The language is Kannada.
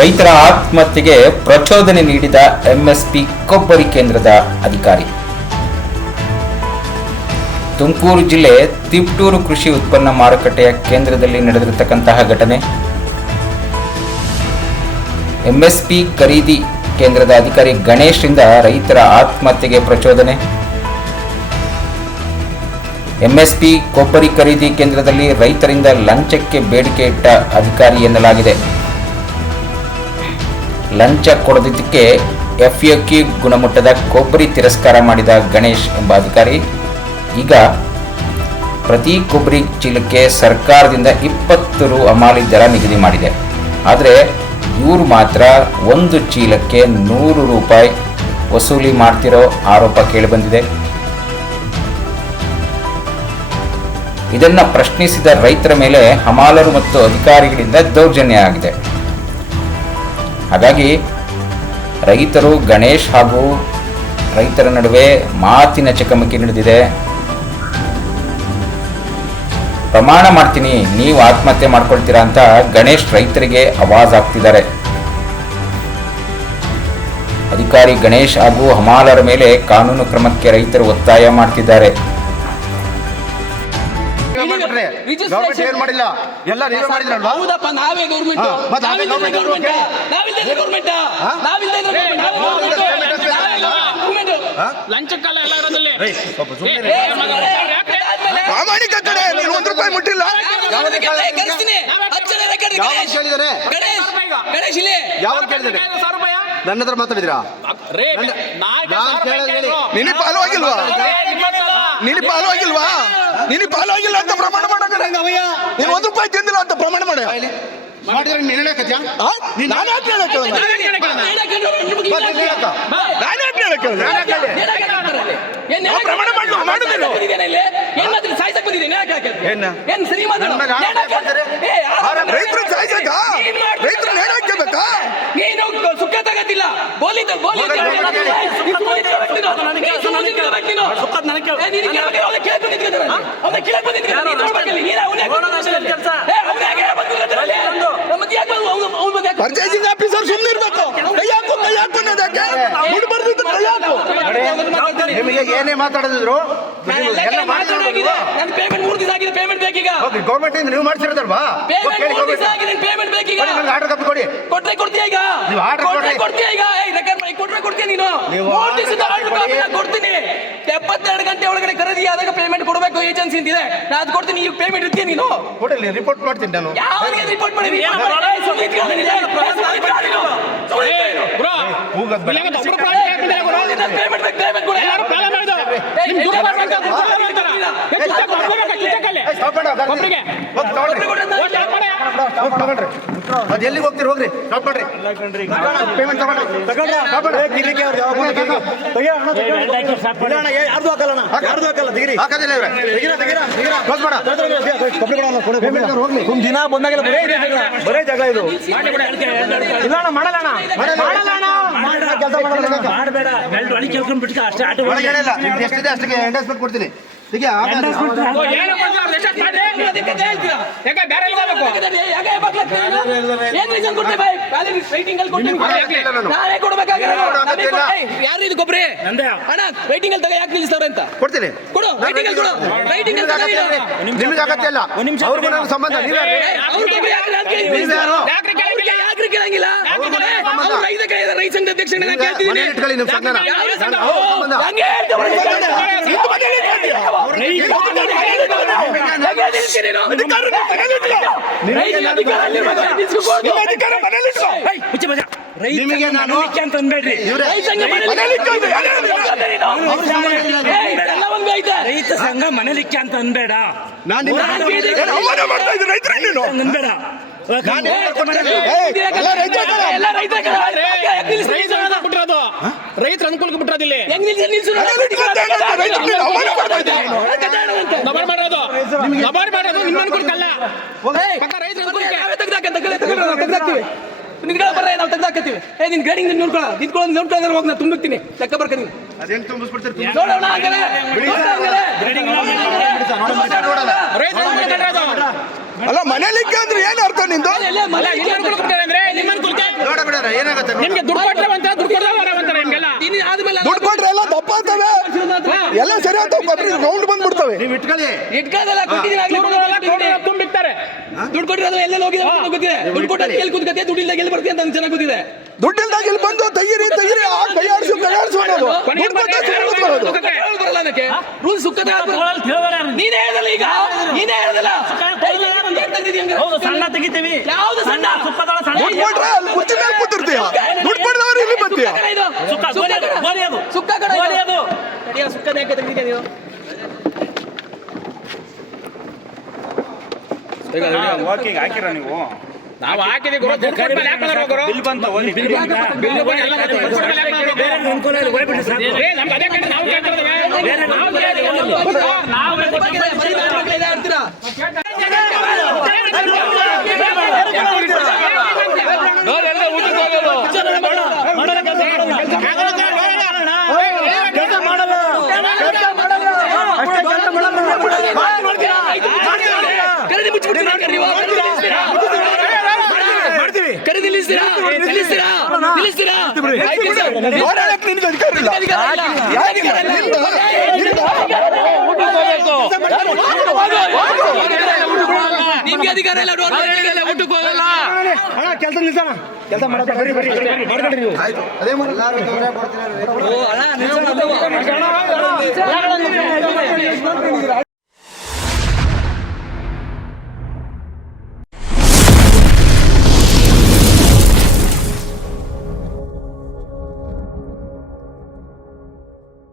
ರೈತರ ಆತ್ಮಹತ್ಯೆಗೆ ಪ್ರಚೋದನೆ ನೀಡಿದ ಎಂಎಸ್ಪಿ ಕೊಬ್ಬರಿ ಕೇಂದ್ರದ ಅಧಿಕಾರಿ. ತುಮಕೂರು ಜಿಲ್ಲೆ ತಿಪಟೂರು ಕೃಷಿ ಉತ್ಪನ್ನ ಮಾರುಕಟ್ಟೆಯ ಕೇಂದ್ರದಲ್ಲಿ ನಡೆದಿರತಕ್ಕಂತಹ ಘಟನೆ. ಎಂಎಸ್ಪಿ ಖರೀದಿ ಕೇಂದ್ರದ ಅಧಿಕಾರಿ ಗಣೇಶ್ರಿಂದ ರೈತರ ಆತ್ಮಹತ್ಯೆಗೆ ಪ್ರಚೋದನೆ. ಎಂಎಸ್ಪಿ ಕೊಬ್ಬರಿ ಖರೀದಿ ಕೇಂದ್ರದಲ್ಲಿ ರೈತರಿಂದ ಲಂಚಕ್ಕೆ ಬೇಡಿಕೆ ಇಟ್ಟ ಅಧಿಕಾರಿ ಎನ್ನಲಾಗಿದೆ. ಲಂಚ ಕೊಡದಿದ್ದಕ್ಕೆ ಎಫ್ಎಕ್ಯೂ ಗುಣಮಟ್ಟದ ಕೊಬ್ಬರಿ ತಿರಸ್ಕಾರ ಮಾಡಿದ ಗಣೇಶ್ ಎಂಬ ಅಧಿಕಾರಿ ಈಗ ಪ್ರತಿ ಕೊಬ್ಬರಿ ಚೀಲಕ್ಕೆ ಸರ್ಕಾರದಿಂದ 20 ರು ಹಮಾಲಿ ದರ ನಿಗದಿ ಮಾಡಿದೆ. ಆದರೆ ಇವರು ಮಾತ್ರ ಒಂದು ಚೀಲಕ್ಕೆ 100 ರೂಪಾಯಿ ವಸೂಲಿ ಮಾಡ್ತಿರೋ ಆರೋಪ ಕೇಳಿಬಂದಿದೆ. ಇದನ್ನು ಪ್ರಶ್ನಿಸಿದ ರೈತರ ಮೇಲೆ ಹಮಾಲರು ಮತ್ತು ಅಧಿಕಾರಿಗಳಿಂದ ದೌರ್ಜನ್ಯ ಆಗಿದೆ. ಹಾಗಾಗಿ ರೈತರು ಗಣೇಶ್ ಹಾಗೂ ರೈತರ ನಡುವೆ ಮಾತಿನ ಚಕಮಕಿ ನಡೆದಿದೆ. ಪ್ರಮಾಣ ಮಾಡ್ತೀನಿ, ನೀವು ಆತ್ಮಹತ್ಯೆ ಮಾಡ್ಕೊಳ್ತೀರಾ ಅಂತ ಗಣೇಶ್ ರೈತರಿಗೆ ಆವಾಜ್ ಆಗ್ತಿದ್ದಾರೆ. ಅಧಿಕಾರಿ ಗಣೇಶ್ ಹಾಗೂ ಹಮಾಲರ ಮೇಲೆ ಕಾನೂನು ಕ್ರಮಕ್ಕೆ ರೈತರು ಒತ್ತಾಯ ಮಾಡ್ತಿದ್ದಾರೆ. ಮಾಡಿಲ್ಲ, ಎಲ್ಲ ನೀವೇ ಮಾಡಿದ್ರಲ್ವಾ? ಹೌದಪ್ಪ, ನಾವೇ ಗೌರ್ಮೆಂಟ್. ಲಂಚಕ್ಕಲ್ಲ ಎಲ್ಲ ಇರೋದಲ್ಲಿ ಪ್ರಾಮಾಣಿಕತೆ. ನೀನು 1 ರೂಪಾಯಿ ಮುಟ್ಟಿಲ್ಲ. ಯಾವಾಗ ಕೇಳಿದರೆ ನನ್ನ ಹತ್ರ ಮಾತಾಡಿದ್ರಾ? ನಿನಗೆ ಪಾಲು ಆಗಿಲ್ವಾ? ನಿನಗೆ ಪಾಲು ಆಗಿಲ್ವಾ? ನಿನಗೆ ಪಾಲು ಆಗಿಲ್ಲ ಅಂತ ಪ್ರಮಾಣ ಮಾಡಕಡೆ. ನೀನು 1 ರೂಪಾಯಿ ತಿಂದಿಲ್ಲ ಅಂತ ಪ್ರಮಾಣ ಮಾಡ ಮಾಡಿದ್ರೆ ನೀನು ಹೇಳಕತ್ಯಾ? ನಾನು ಯಾಕೆ ಹೇಳಕ್ಕೆ ಪ್ರಮಾಣ ಮಾಡುದಿಲ್ಲ. ರೈತರು ಸಾಯ್ಸಕ ರೈತರು ನೇಣ ಹಾಕಬೇಕಾ? ನೀನು ಸುಖ ತಗತ್ತಿಲ್ಲ. ಪರ್ಚೇಸಿಂಗ್ ಆಫೀಸರ್ ಸುಮ್ಮನೆ ಇರ್ಬೇಕು. ನಿಮಗೆ ಏನೇ ಮಾತಾಡಿದ್ರು ಪೇಮೆಂಟ್ 3 ದಿವಸ ಆಗಿದೆ. ಪೇಮೆಂಟ್ ಬೇಕೀಗ. ಗೌರ್ಮೆಂಟ್ ಇಂದ ನೀವು ಮಾಡ್ಸಿರೋದಲ್ವಾ? ಪೇಮೆಂಟ್ ಬೇಕೀಗ. ಆರ್ಡರ್ ಕಾಪಿ ಕೊಡಿ. ಕೊಟ್ರೆ ಕೊಡ್ತೀಯ ಈಗ? ಕೊಡ್ತೀಯ ಈಗ? ಕೊಟ್ರೆ ಕೊಡ್ತೀಯ ನೀನು? 3 ದಿವಸದ ಆರ್ಡರ್ ಕಾಪಿ ಕೊಡ್ತೀನಿ. 72 ಗಂಟೆ ಒಳಗಡೆ ಖರೀದಿ ಆದಾಗ ಪೇಮೆಂಟ್ ಕೊಡಬೇಕು ಏಜೆನ್ಸಿ ಅಂತಿದೆ. ನಾನು ಅದು ಕೊಡ್ತೀನಿ. ಈಗ ಪೇಮೆಂಟ್ ಇರ್ತೀನಿ ನೀನು ಕೊಡಲಿ, ರಿಪೋರ್ಟ್ ಮಾಡ್ತೀನಿ ನಾನು. ಯಾವಾಗ ರಿಪೋರ್ಟ್ ಮಾಡಿ? ಅದು ಎಲ್ಲಿಗೆ ಹೋಗ್ತೀರಿ? ಹೋಗ್ರಿ, ಸ್ಟಾಪ್ ಮಾಡ್ರಿ. ಪೇಮೆಂಟ್ ತಗೊಂಡ್ರಿ. ದಿನ ಬಂದಾಗೆಲ್ಲ ಬರೇ ಜಗಳ ಇದು. ಇಲ್ಲ ಅಣ್ಣ, ಮಾಡಲ್ಲ ಅಣ್ಣ, ಕೆಲಸ ಮಾಡಬೇಡ. ಎಷ್ಟಿದೆ ಅಷ್ಟಕ್ಕೆ ಎಂಡಸ್ಮೆಂಟ್ ಕೊಡ್ತೀನಿ. ಈಗ ಯಾರು ಇದು ಗೊಬ್ಬರ ಅಣ್ಣ? ವೈಟಿಂಗ್ ಅಲ್ಲಿ ಯಾಕೆ ನಿಲ್ಲಿಸ್ತಾವ್ರೆ ಅಂತ ಕೊಡ್ತೀನಿ. ಕೊಡು, ವೈಟಿಂಗ್ ಅಲ್ಲಿ ಕೊಡು. ನಿಮ್ಗೆ ಅಗತ್ಯ ಇಲ್ಲ, ಅವ್ರಿಗೂ ನನ್ನ ಸಂಬಂಧ. ಯಾಕ್ರಿ ಕೇಳಂಗಿಲ್ಲ? ರೈತ ಸಂಘದ ಅಧ್ಯಕ್ಷ ಕೇಳ್ತಿದ್ದೀನಿ. ನಿಮಗೆ ನಾನು ಅಂತ ಅನ್ಬೇಡ್ರಿ. ರೈತ ಸಂಘ ಮನೇಲಿಕ್ಕೆ ಅಂತ ಅನ್ಬೇಡ. ಅನ್ಬೇಡ. ರೈತರ ಅನುಕೂಲಕ್ಕೆ ಬಿಟ್ಟಿರೋದಿಲ್ಲ. ನಿಮ್ಮ ಅನುಕೂಲಕ್ಕಲ್ಲ. ನಿನ್ಗಳ ಬರ ನಾವು ತೆಗ್ದಾಕತ್ತೀವಿ. ನಿನ್ ಗಾಡಿ ನೋಡ್ಕೊಳ್ಳ ಹೋಗಿ ನಾ ತುಂಬಿರ್ತೀನಿ. ಲೆಕ್ಕ ಬರ್ತೀನಿ. ಅದೇನು ತುಂಬಿಸ್ಬಿಡ್ತೀರಿ? ನೋಡೋಣ. ಅಲ್ಲ, ಮನೇಲಿಕ್ಕೆ ಅಂದ್ರೆ ಏನು ಅರ್ಥ ನಿಂದು? ನಿಮ್ಮ ಅನುಕೂಲಕ್ಕೆ ಮಾತಾಡ್ತಾರೆ ನೋಡಿ. ನಿಮ್ಗೆ ದುಡ್ಡು ಕೊಟ್ರೆ ಒಂಥರ ದುಡ್ಡು ಕೊಡಲ್ಲ ಅಂತಾರೆ ನಿಮ್ಗೆಲ್ಲ ಇನ್ನು ಆದ್ಮೇಲೆ ದುಡ್ಡು ಕೊಟ್ರೆ ಎಲ್ಲ ದಪ್ಪ ಆಗ್ತವೆ, ಎಲ್ಲ ಸರಿ ಆಗ್ತವೆ, ಕೊಬ್ಬರಿ ರೌಂಡ್ ಬಂದ್ಬಿಡ್ತವೆ. ನೀವು ಇಟ್ಕೊಳ್ಳಿ. ಇಟ್ಕೊಳ್ಳೋದಲ್ಲ, ಕೊಟ್ಟಿದ್ದೀನಿ ಆಗ್ಲೇ ತುಂಬಿಡ್ತಾರೆ. ದುಡ್ಡು ಕೊಟ್ಟಿರೋದು ಎಲ್ಲೆಲ್ಲಿ ಹೋಗಿದೆ ಅಂತ ಗೊತ್ತಿದೆ. ದುಡ್ಡು ಕೊಟ್ಟರೆ ಎಲ್ಲಿ ಕೂತ್ಕತ್ತೆ, ದುಡ್ಡು ಇಲ್ದಾಗ ಎಲ್ಲಿ ಬರ್ತೀವಿ ಅಂತ ನಂಗೆ ಚೆನ್ನಾಗಿ ಗೊತ್ತಿದೆ. ದುಡ್ಡಿಲ್ದಾಗ ಇಲ್ಲಿ ಬಂದು ತೆಗೀರಿ ತೆಗೀರಿ ಆ ಕೈ ಆಡಿಸು ಅನ್ನೋದು. ದುಡ್ಡು ಕೊಟ್ಟರೆ ಸುಮ್ಮನೆ ಬರೋದು. ಬರಲ್ಲ ಅದಕ್ಕೆ ರೂಲ್ ಸುಕ್ಕತೆ ನೀನೇ ಹೇಳ್ದಲ್ಲ, ಈಗ ನೀನೇ ಹೇಳ್ದಲ್ಲ. ಹೌದು, ಸಣ್ಣ ತೆಗಿತೀವಿ. ಯಾವ್ದು ಸಣ್ಣ? ದುಡ್ಡು ಕೊಟ್ರೆ ಅಲ್ಲಿ ಕುರ್ಚಿ ಮೇಲೆ ಕೂತಿರ್ತೀಯ, ದುಡ್ಡು ಕೊಡದವ್ರು ಇಲ್ಲಿ ಬರ್ತೀಯ. ಸುಕ್ಕ ಕಡೆ ಸುಕ್ಕದ ಯಾಕೆ ತೆಗಿತೀಯ ನೀವು? ವಾಕಿಂಗ್ ಹಾಕಿರ ನೀವು? ನಾವು ಹಾಕಿದೀವಿ ಗುರು, ದುಡ್ಡು ಕೊಟ್ಟು ಮೇಲೆ ಯಾಕೆ ಬರೋದು ಗುರು? ಬಿಲ್ ಬಂತು, ಓದಿ. ಬಿಲ್ ಬಂತು, ಎಲ್ಲ ಬಂತು, ದುಡ್ಡು ಕೊಟ್ಟು ಮೇಲೆ ಯಾಕೆ ಬರೋದು? ಏ, ನಮ್ಗೆ ಅದೇ ಕೇಳ್ತಾರೆ, ನಾವು ಕೇಳ್ತಿರೋದು. ಖರೀದಿ ನಿಲ್ಲಿಸ್ತೀರಾ? ನೋಡಕ್ಕೆ ನಿನ್ಗೆ ಅಧಿಕಾರ ಇಲ್ಲ. ನಿಮ್ಗೆ ಅಧಿಕಾರ ಇಲ್ಲ, ಊಟಕ್ಕೆ ಹೋಗಲ್ಲ. ಕೆಲಸ ನಿಲ್ಸೋಣ, ಕೆಲಸ ಮಾಡಕ್ಕೆ ಬರ್ರಿ ಬರ್ರಿ ಮಾಡ್ಕೊಡ್ರಿ ನೀವು. ಅದೇ